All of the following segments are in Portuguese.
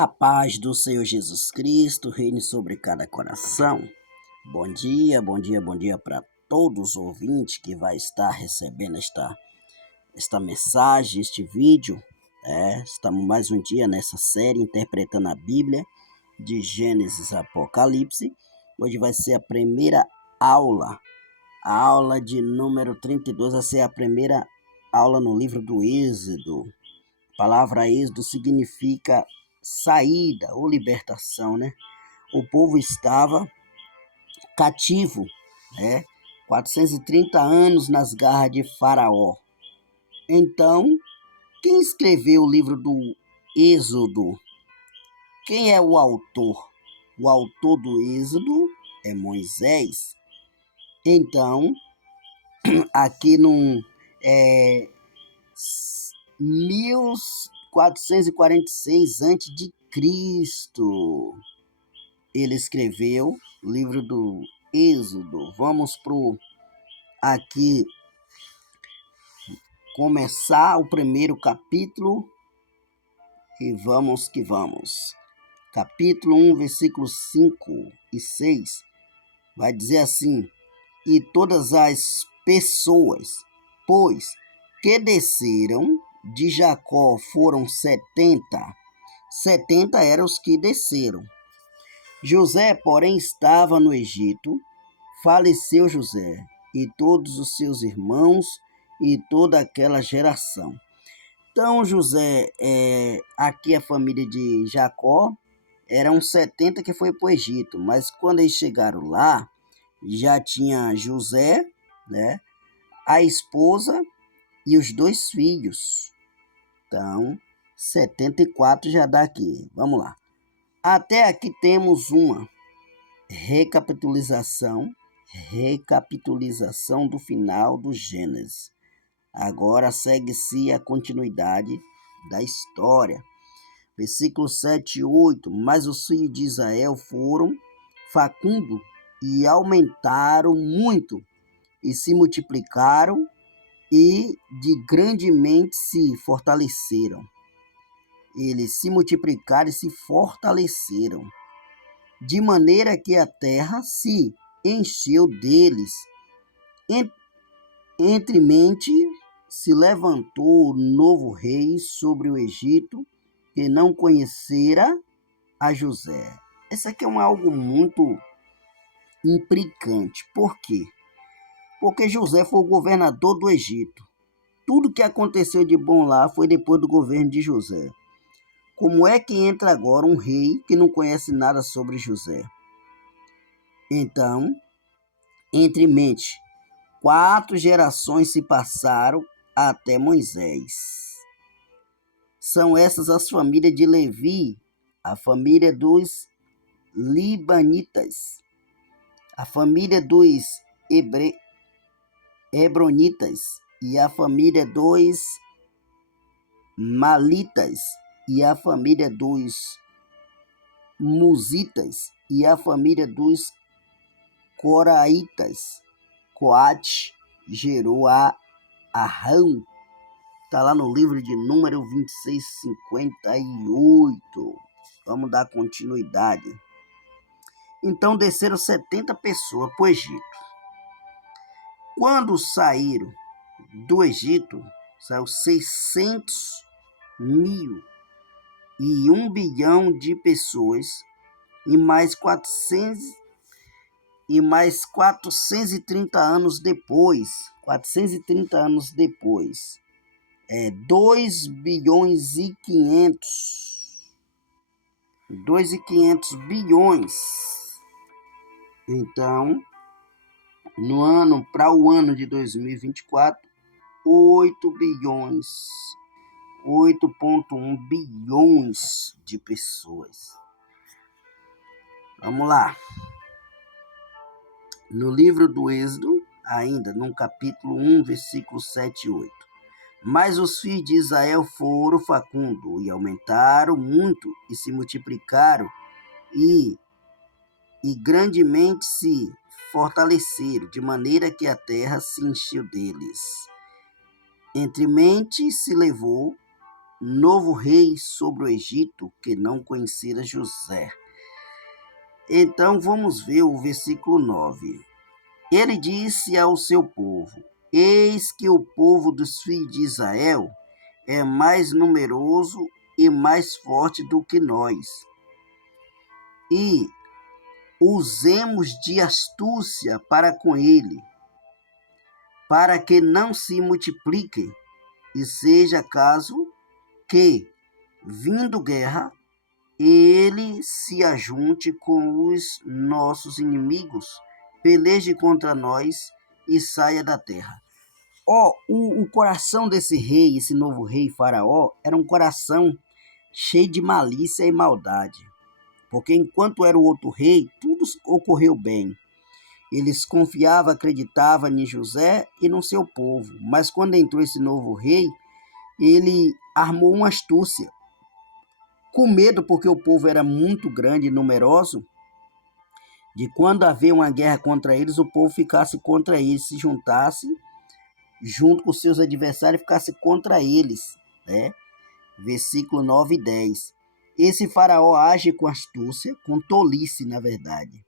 A paz do Senhor Jesus Cristo reine sobre cada coração. Bom dia, bom dia, bom dia para todos os ouvintes que vai estar recebendo esta mensagem, este vídeo. Estamos mais um dia nessa série interpretando a Bíblia de Gênesis a Apocalipse. Hoje vai ser a primeira aula, a aula de número 32, vai ser a primeira aula no livro do Êxodo. A palavra êxodo significa saída ou libertação, né? O povo estava cativo, né? 430 anos nas garras de Faraó. Então, quem escreveu o livro do Êxodo? Quem é o autor? O autor do Êxodo é Moisés. Então, aqui no 1446 a.C., ele escreveu o livro do Êxodo. Vamos aqui começar o primeiro capítulo e vamos que vamos. Capítulo 1, versículos 5 e 6 vai dizer assim: e todas as pessoas, pois, que desceram de Jacó foram 70. 70 eram os que desceram. José, porém, estava no Egito. Faleceu José e todos os seus irmãos e toda aquela geração. Então, José, aqui a família de Jacó, eram 70 que foi para o Egito, mas quando eles chegaram lá, já tinha José, né, a esposa e os 2 filhos. Então, 74 já dá aqui. Vamos lá. Até aqui temos uma recapitulação do final do Gênesis. Agora segue-se a continuidade da história. Versículos 7 e 8. Mas os filhos de Israel foram facundos e aumentaram muito, e se multiplicaram, e de grandemente se fortaleceram. Eles se multiplicaram e se fortaleceram, de maneira que a terra se encheu deles. Entremente se levantou novo rei sobre o Egito, que não conhecera a José. Isso aqui é algo muito implicante. Por quê? Porque José foi o governador do Egito. Tudo que aconteceu de bom lá foi depois do governo de José. Como é que entra agora um rei que não conhece nada sobre José? Então, entre mente, 4 gerações se passaram até Moisés. São essas as famílias de Levi, a família dos Libanitas, a família dos Hebronitas e a família dos Malitas e a família dos Musitas e a família dos Coraitas. Coate gerou a Arão. Está lá no livro de número 26:58. Vamos dar continuidade. Então desceram 70 pessoas para o Egito. Quando saíram do Egito, saiu 600 mil e 1 bilhão de pessoas, e mais 430 anos depois, 2 bilhões e 500, 2.500 bilhões. Então, para o ano de 2024, 8,1 bilhões de pessoas. Vamos lá. No livro do Êxodo, ainda no capítulo 1, versículos 7 e 8. Mas os filhos de Israel foram facundos e aumentaram muito e se multiplicaram e grandemente se fortaleceram, de maneira que a terra se encheu deles. Entremente se levou novo rei sobre o Egito que não conhecera José. Então vamos ver o versículo 9. Ele disse ao seu povo: Eis que o povo dos filhos de Israel é mais numeroso e mais forte do que nós. E usemos de astúcia para com ele, para que não se multipliquem, e seja caso que, vindo guerra, ele se ajunte com os nossos inimigos, peleje contra nós e saia da terra. O coração desse rei, esse novo rei Faraó, era um coração cheio de malícia e maldade. Porque enquanto era o outro rei, tudo ocorreu bem. Eles confiavam, acreditavam em José e no seu povo. Mas quando entrou esse novo rei, ele armou uma astúcia. Com medo, porque o povo era muito grande e numeroso, de quando haver uma guerra contra eles, o povo ficasse contra eles, se juntasse junto com seus adversários e ficasse contra eles, né? Versículo 9 e 10. Esse faraó age com astúcia, com tolice, na verdade.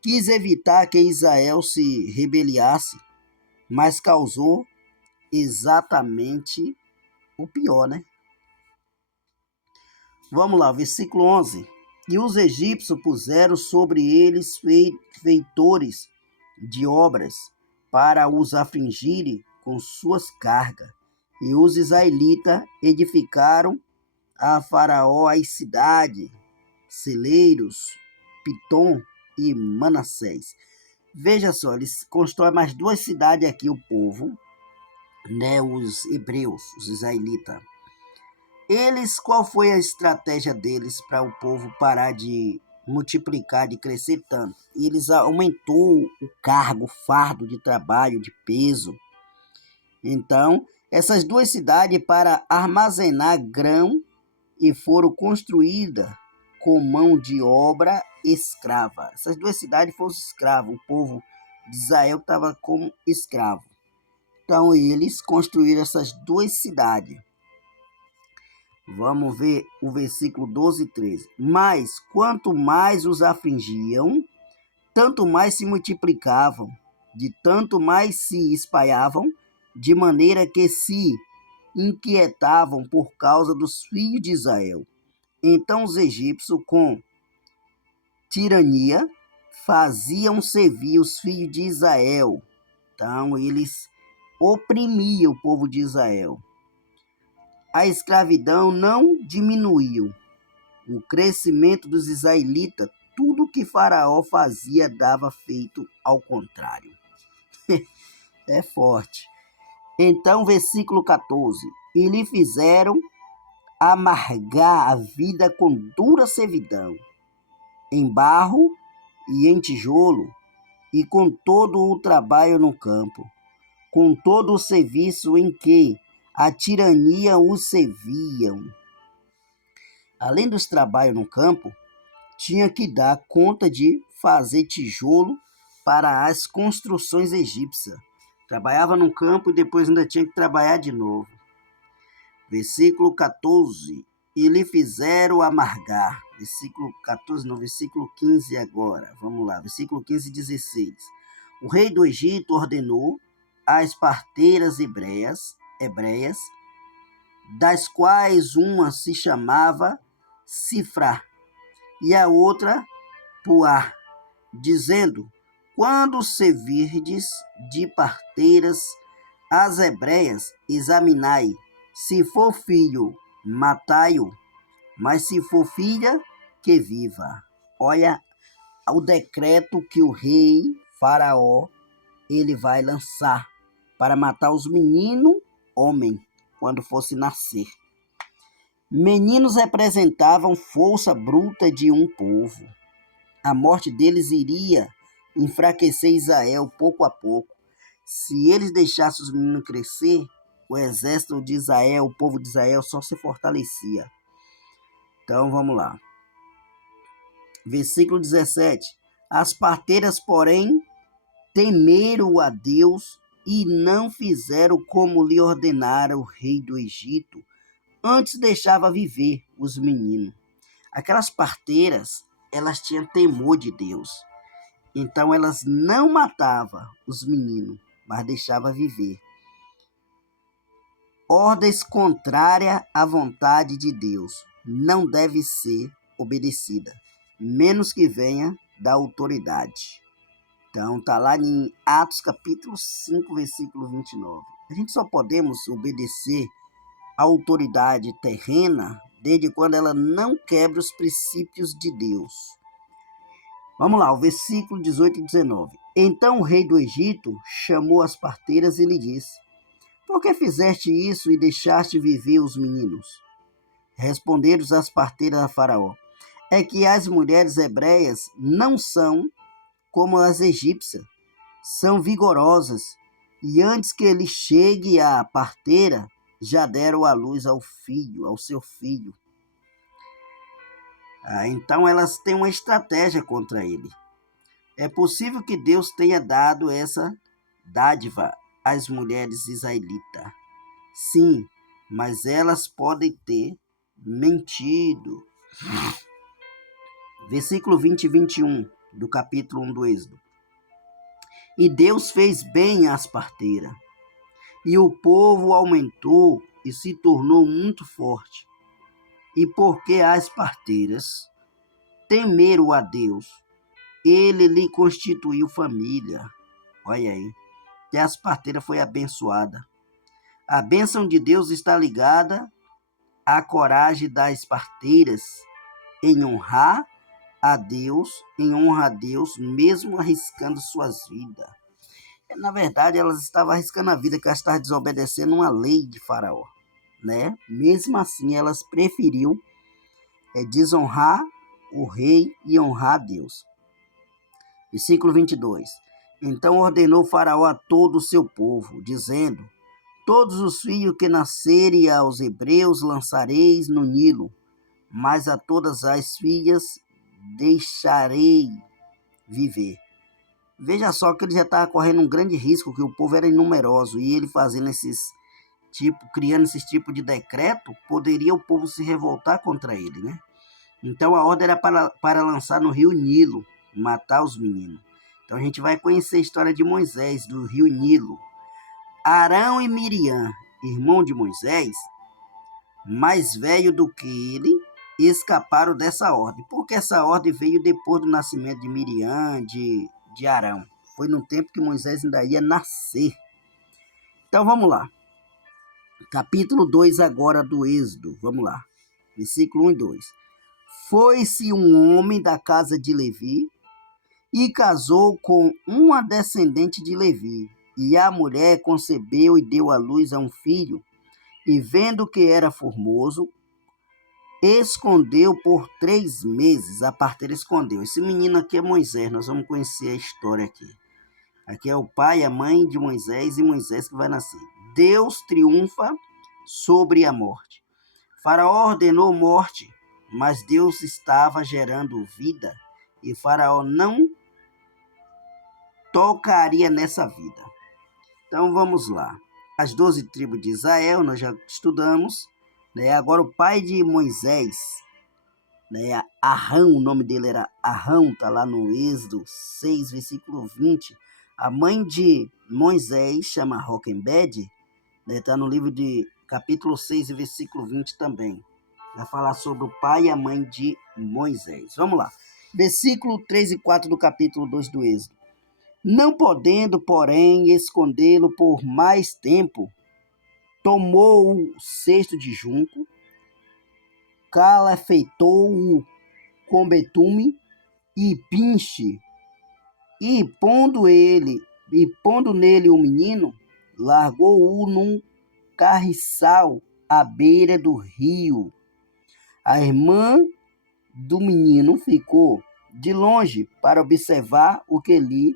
Quis evitar que Israel se rebeliasse, mas causou exatamente o pior, né? Vamos lá, versículo 11. E os egípcios puseram sobre eles feitores de obras para os afligirem com suas cargas. E os israelitas edificaram a Faraó as cidades, celeiros, Pitom e Manassés. Veja só, eles constroem mais duas cidades aqui, o povo, né, os hebreus, os israelitas. Qual foi a estratégia deles para o povo parar de multiplicar, de crescer tanto? Eles aumentou o cargo, o fardo de trabalho, de peso. Então, essas duas cidades para armazenar grão e foram construídas com mão de obra escrava. Essas duas cidades foram escravos, o povo de Israel estava como escravo. Então, eles construíram essas duas cidades. Vamos ver o versículo 12 e 13. Mas quanto mais os afligiam, tanto mais se multiplicavam, de tanto mais se espalhavam, de maneira que se inquietavam por causa dos filhos de Israel. Então os egípcios, com tirania, faziam servir os filhos de Israel. Então eles oprimiam o povo de Israel. A escravidão não diminuiu. O crescimento dos israelitas, tudo que Faraó fazia dava feito ao contrário. É forte. Então, versículo 14. E lhe fizeram amargar a vida com dura servidão, em barro e em tijolo, e com todo o trabalho no campo, com todo o serviço em que a tirania os serviam. Além dos trabalhos no campo, tinha que dar conta de fazer tijolo para as construções egípcias. Trabalhava no campo e depois ainda tinha que trabalhar de novo. Versículo 14. E lhe fizeram amargar. Versículo 14, no versículo 15 agora. Vamos lá, versículo 15 e 16. O rei do Egito ordenou às parteiras hebreias, das quais uma se chamava Cifra e a outra Puá, dizendo: quando servirdes de parteiras as hebreias, examinai, se for filho, matai-o, mas se for filha, que viva. Olha o decreto que o rei Faraó ele vai lançar para matar os meninos homem quando fosse nascer. Meninos representavam força bruta de um povo. A morte deles iria enfraquecer Israel pouco a pouco. Se eles deixassem os meninos crescer, o exército de Israel, o povo de Israel só se fortalecia. Então vamos lá. Versículo 17. As parteiras, porém, temeram a Deus e não fizeram como lhe ordenara o rei do Egito, antes deixava viver os meninos. Aquelas parteiras, elas tinham temor de Deus. Então elas não matavam os meninos, mas deixavam viver. Ordens contrárias à vontade de Deus não deve ser obedecida, menos que venha da autoridade. Então está lá em Atos capítulo 5, versículo 29. A gente só podemos obedecer à autoridade terrena desde quando ela não quebra os princípios de Deus. Vamos lá, o versículo 18 e 19. Então o rei do Egito chamou as parteiras e lhe disse: por que fizeste isso e deixaste viver os meninos? Responderam as parteiras a Faraó: é que as mulheres hebreias não são como as egípcias, são vigorosas, e antes que ele chegue à parteira, já deram à luz ao seu filho. Então elas têm uma estratégia contra ele. É possível que Deus tenha dado essa dádiva às mulheres israelitas. Sim, mas elas podem ter mentido. Versículo 20 e 21 do capítulo 1 do Êxodo. E Deus fez bem às parteiras, e o povo aumentou e se tornou muito forte. E porque as parteiras temeram a Deus, ele lhe constituiu família. Olha aí, que as parteiras foi abençoada. A bênção de Deus está ligada à coragem das parteiras em honrar a Deus, mesmo arriscando suas vidas. Na verdade, elas estavam arriscando a vida, que elas estavam desobedecendo uma lei de Faraó, né? Mesmo assim, elas preferiam desonrar o rei e honrar a Deus. Versículo 22. Então ordenou Faraó a todo o seu povo, dizendo: todos os filhos que nascerem aos hebreus lançareis no Nilo, mas a todas as filhas deixarei viver. Veja só que ele já estava correndo um grande risco, que o povo era inumeroso, e ele fazendo criando esse tipo de decreto, poderia o povo se revoltar contra ele, né? Então a ordem era para lançar no rio Nilo, matar os meninos. Então a gente vai conhecer a história de Moisés, do rio Nilo. Arão e Miriam, irmão de Moisés, mais velho do que ele, escaparam dessa ordem, porque essa ordem veio depois do nascimento de Miriam, de Arão. Foi no tempo que Moisés ainda ia nascer. Então vamos lá. Capítulo 2 agora do Êxodo. Vamos lá. Versículo 1 e 2. Foi-se um homem da casa de Levi e casou com uma descendente de Levi. E a mulher concebeu e deu à luz a um filho. E vendo que era formoso, escondeu por 3 meses. A parteira escondeu. Esse menino aqui é Moisés. Nós vamos conhecer a história aqui. Aqui é o pai e a mãe de Moisés, e Moisés que vai nascer. Deus triunfa sobre a morte. Faraó ordenou morte, mas Deus estava gerando vida, e Faraó não tocaria nessa vida. Então vamos lá. As 12 tribos de Israel, nós já estudamos, né? Agora o pai de Moisés, né? Arão, o nome dele era Arão, está lá no Êxodo 6, versículo 20. A mãe de Moisés chama Joquebede, né? Está no livro de capítulo 6, versículo 20 também. Vai falar sobre o pai e a mãe de Moisés. Vamos lá. Versículo 3 e 4 do capítulo 2 do Êxodo. Não podendo, porém, escondê-lo por mais tempo, tomou o cesto de junco, calafetou-o com betume e pinche, e pondo nele o menino, largou-o num carriçal à beira do rio. A irmã do menino ficou de longe para observar o que lhe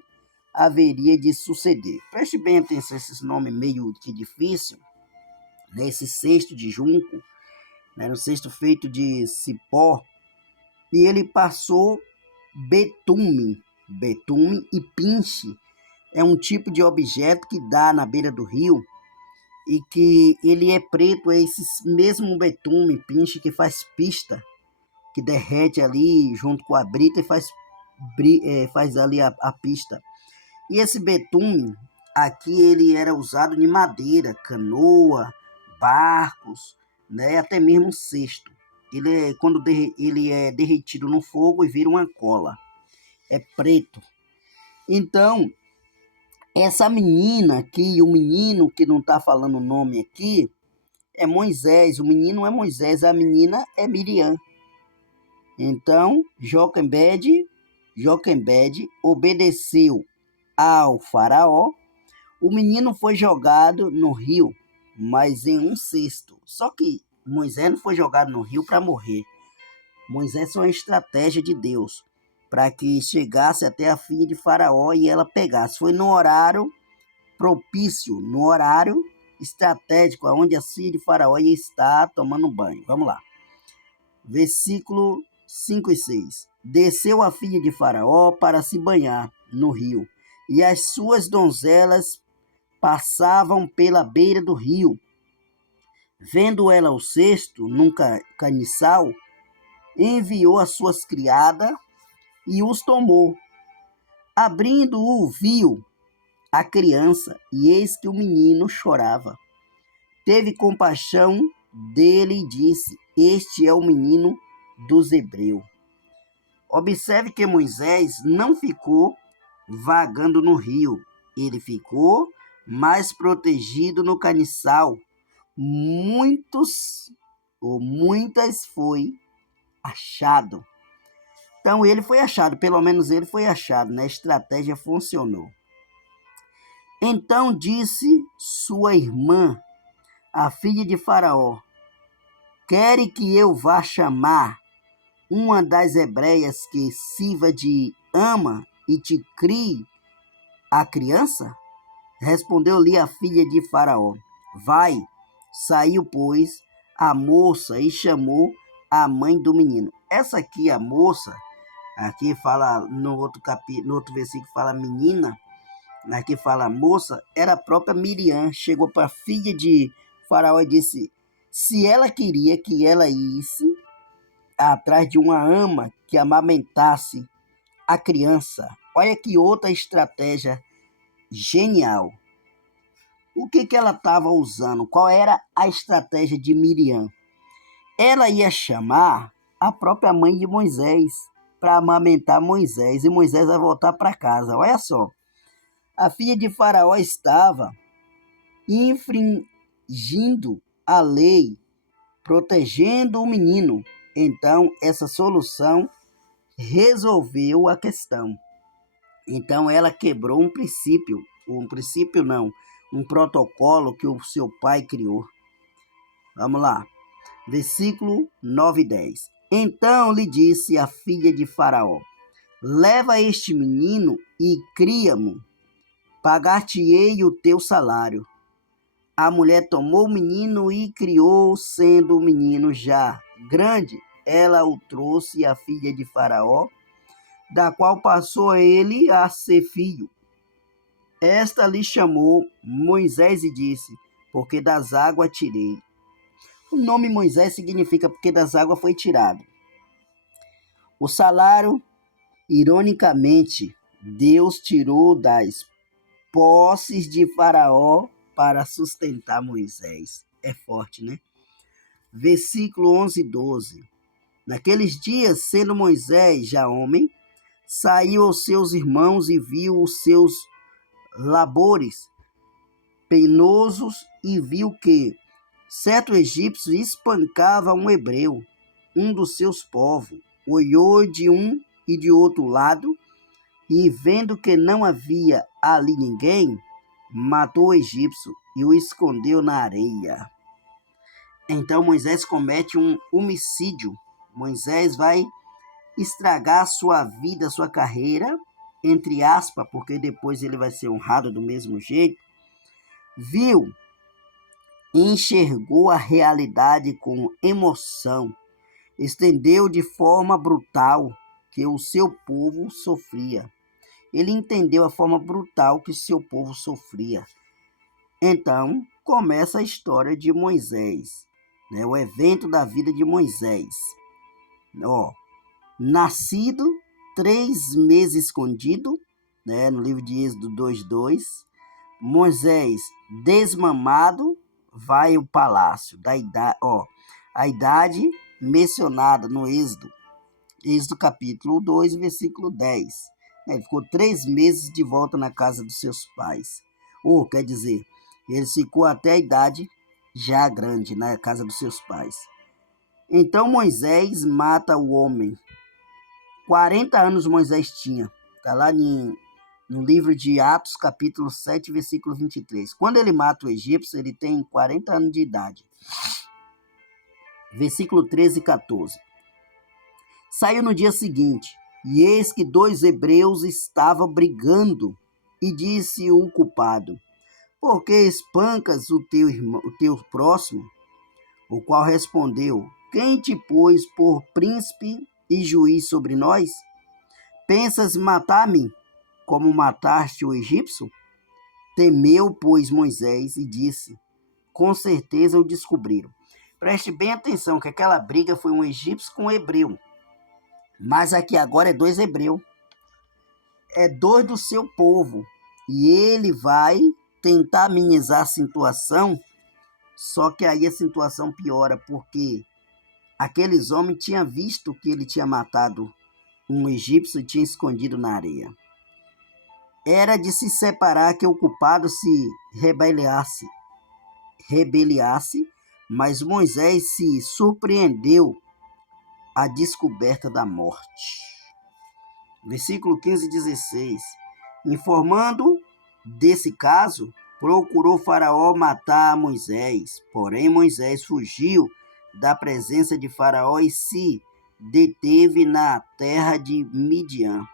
haveria de suceder. Preste bem atenção a esse nome meio que difícil, né? Esse cesto de junco, né? Um cesto feito de cipó, e ele passou betume e pinche. É um tipo de objeto que dá na beira do rio, e que ele é preto, é esse mesmo betume, pinche, que faz pista, que derrete ali junto com a brita e faz ali a pista. E esse betume, aqui ele era usado em madeira, canoa, barcos, né, até mesmo cesto. Ele é derretido no fogo e vira uma cola. É preto. Então, essa menina aqui, o menino que não está falando o nome aqui, é Moisés. O menino é Moisés, a menina é Miriam. Então, Joquebede obedeceu ao faraó. O menino foi jogado no rio, mas em um cesto. Só que Moisés não foi jogado no rio para morrer. Moisés foi uma estratégia de Deus para que chegasse até a filha de Faraó e ela pegasse. Foi no horário propício, no horário estratégico, onde a filha de Faraó ia estar tomando banho. Vamos lá. Versículo 5 e 6. Desceu a filha de Faraó para se banhar no rio, e as suas donzelas passavam pela beira do rio. Vendo ela o cesto num caniçal, enviou as suas criadas e os tomou. Abrindo-o, viu a criança, e eis que o menino chorava. Teve compaixão dele e disse: Este é o menino dos hebreus. Observe que Moisés não ficou vagando no rio, ele ficou mais protegido no caniçal. Muitas foi achado. Então ele foi achado, pelo menos ele foi achado, né? A estratégia funcionou. Então disse sua irmã, a filha de Faraó: Quere que eu vá chamar uma das hebreias que sirva de ama e te crie a criança? Respondeu-lhe a filha de Faraó: Vai. Saiu, pois, a moça e chamou a mãe do menino. Essa aqui, a moça, aqui fala no outro versículo fala menina, aqui fala moça, era a própria Miriam. Chegou para a filha de Faraó e disse: se ela queria que ela isse atrás de uma ama que amamentasse a criança. Olha que outra estratégia genial. O que ela estava usando? Qual era a estratégia de Miriam? Ela ia chamar a própria mãe de Moisés para amamentar Moisés, e Moisés vai voltar para casa. Olha só, a filha de Faraó estava infringindo a lei, protegendo o menino. Então, essa solução resolveu a questão. Então, ela quebrou um princípio não, um protocolo que o seu pai criou. Vamos lá. Versículo 9 e 10. Então lhe disse a filha de Faraó: Leva este menino e cria-mo, pagar-te-ei o teu salário. A mulher tomou o menino e criou, sendo o menino já grande. Ela o trouxe à filha de Faraó, da qual passou ele a ser filho. Esta lhe chamou Moisés e disse: Porque das águas tirei. O nome Moisés significa porque das águas foi tirado. O salário, ironicamente, Deus tirou das posses de Faraó para sustentar Moisés. É forte, né? Versículo 11 e 12. Naqueles dias, sendo Moisés já homem, saiu aos seus irmãos e viu os seus labores penosos e viu que certo egípcio espancava um hebreu, um dos seus povos. Olhou de um e de outro lado e, vendo que não havia ali ninguém, matou o egípcio e o escondeu na areia. Então Moisés comete um homicídio. Moisés vai estragar sua vida, sua carreira, entre aspas, porque depois ele vai ser honrado do mesmo jeito. Viu, enxergou a realidade com emoção, estendeu de forma brutal que o seu povo sofria. Ele entendeu a forma brutal que o seu povo sofria. Então, começa a história de Moisés, né? O evento da vida de Moisés. Ó, nascido 3 meses escondido, né? No livro de Êxodo 2:2. Moisés, desmamado, vai ao palácio da idade, a idade mencionada no Êxodo capítulo 2, versículo 10. Ele ficou 3 meses de volta na casa dos seus pais. Ou, quer dizer, ele ficou até a idade já grande na casa dos seus pais. Então Moisés mata o homem. 40 anos Moisés tinha. Está lá no livro de Atos, capítulo 7, versículo 23. Quando ele mata o egípcio, ele tem 40 anos de idade. Versículo 13 e 14. Saiu no dia seguinte, e eis que 2 hebreus estavam brigando, e disse o culpado: por que espancas o teu próximo? O qual respondeu: quem te pôs por príncipe e juiz sobre nós? Pensas matar-me, como mataste o egípcio? Temeu, pois, Moisés e disse: com certeza o descobriram. Preste bem atenção que aquela briga foi um egípcio com um hebreu. Mas aqui agora é 2 hebreus. É 2 do seu povo. E ele vai tentar amenizar a situação, só que aí a situação piora, porque aqueles homens tinham visto que ele tinha matado um egípcio e tinha escondido na areia. Era de se separar que o culpado se rebeliasse, mas Moisés se surpreendeu à descoberta da morte. Versículo 15 e 16. Informando desse caso, procurou Faraó matar Moisés, porém Moisés fugiu da presença de Faraó e se deteve na terra de Midian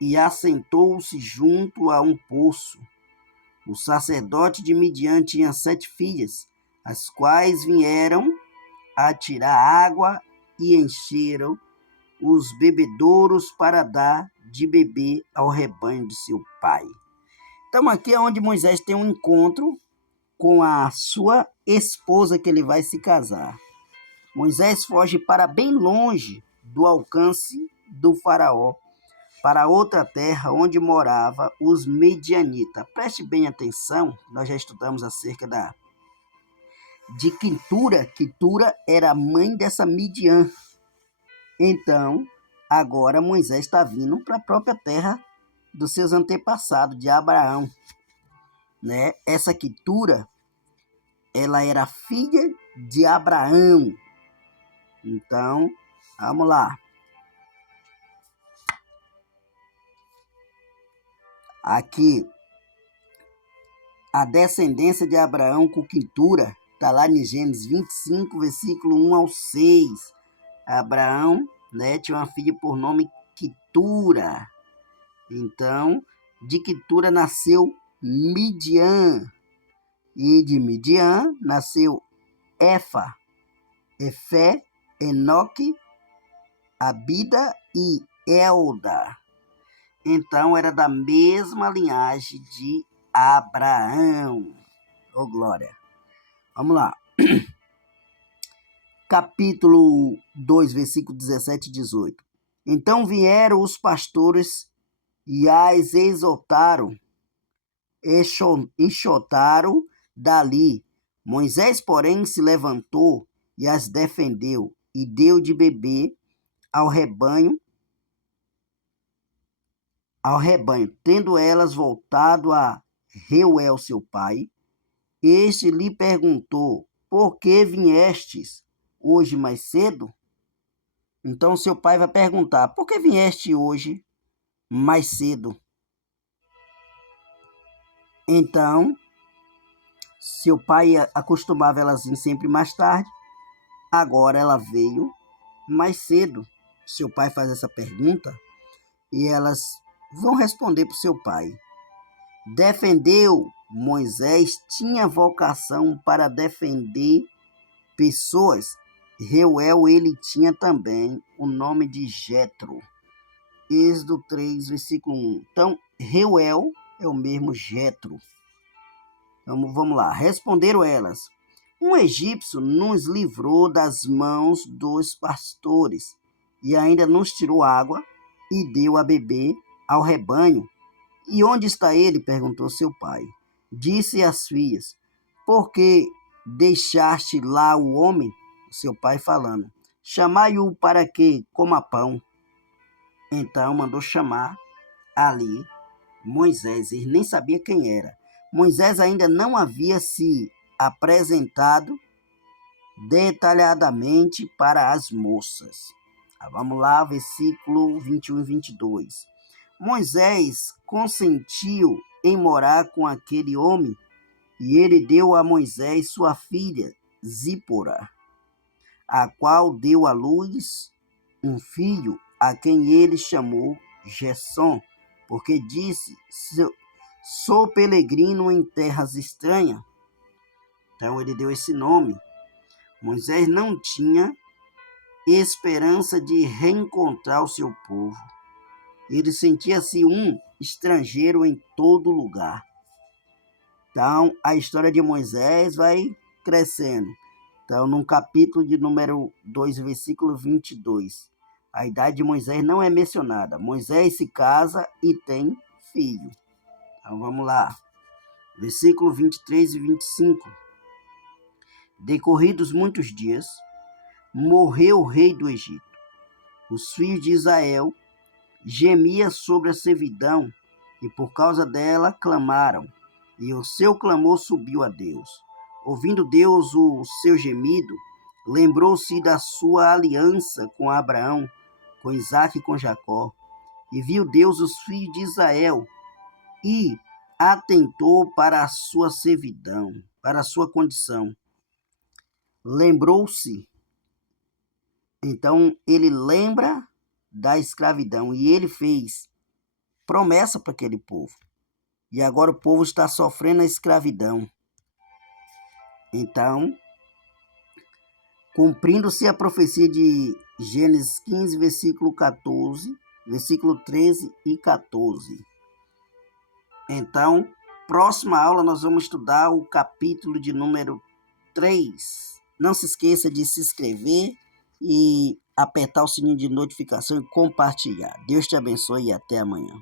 e assentou-se junto a um poço. O sacerdote de Midian tinha 7 filhas, as quais vieram a tirar água e encheram os bebedouros para dar de beber ao rebanho de seu pai. Então aqui é onde Moisés tem um encontro com a sua esposa que ele vai se casar. Moisés foge para bem longe do alcance do faraó, para outra terra onde morava os medianitas. Preste bem atenção, nós já estudamos acerca de Quintura. Quintura era a mãe dessa Midian. Então, agora Moisés está vindo para a própria terra dos seus antepassados, de Abraão. Né? Essa Quintura, ela era filha de Abraão. Então, vamos lá. Aqui, a descendência de Abraão com Quintura, está lá em Gênesis 25, versículo 1 ao 6. Abraão, né, tinha uma filha por nome Quintura. Então, de Quintura nasceu Midian. E de Midian nasceu Efa, Efé, Enoque, Abida e Elda. Então, era da mesma linhagem de Abraão. Ô, glória. Vamos lá. Capítulo 2, versículo 17 e 18. Então vieram os pastores e as exortaram, enxotaram dali. Moisés, porém, se levantou e as defendeu e deu de beber ao rebanho, tendo elas voltado a Reuel, seu pai. Este lhe perguntou: por que viestes hoje mais cedo? Então seu pai vai perguntar: por que vieste hoje mais cedo? Então, seu pai acostumava elas vir sempre mais tarde, agora ela veio mais cedo. Seu pai faz essa pergunta e elas vão responder para o seu pai. Defendeu. Moisés tinha vocação para defender pessoas. Reuel, ele tinha também o nome de Jetro. Êxodo 3, versículo 1. Então, Reuel é o mesmo Jetro. Vamos lá. Responderam elas: um egípcio nos livrou das mãos dos pastores e ainda nos tirou água e deu a beber ao rebanho. E onde está ele? Perguntou seu pai. Disse às filhas: por que deixaste lá o homem? Seu pai falando: chamai-o para que coma pão. Então mandou chamar ali Moisés. Ele nem sabia quem era. Moisés ainda não havia se apresentado detalhadamente para as moças. Vamos lá, versículo 21 e 22. Moisés consentiu em morar com aquele homem, e ele deu a Moisés sua filha Zípora, a qual deu à luz um filho, a quem ele chamou Gersom, porque disse: sou peregrino em terras estranhas. Então ele deu esse nome. Moisés não tinha esperança de reencontrar o seu povo. Ele sentia-se um estrangeiro em todo lugar. Então, a história de Moisés vai crescendo. Então, no capítulo de número 2, versículo 22, a idade de Moisés não é mencionada. Moisés se casa e tem filho. Então, vamos lá. Versículo 23 e 25. Decorridos muitos dias, morreu o rei do Egito. Os filhos de Israel gemiam sobre a servidão e por causa dela clamaram, e o seu clamor subiu a Deus. Ouvindo Deus o seu gemido, lembrou-se da sua aliança com Abraão, com Isaque e com Jacó, e viu Deus os filhos de Israel e atentou para a sua servidão, para a sua condição. Lembrou-se. Então, ele lembra da escravidão e ele fez promessa para aquele povo. E agora o povo está sofrendo a escravidão. Então, cumprindo-se a profecia de Gênesis 15, versículo 14, versículo 13 e 14. Então, próxima aula nós vamos estudar o capítulo de número 3. Não se esqueça de se inscrever e apertar o sininho de notificação e compartilhar. Deus te abençoe e até amanhã.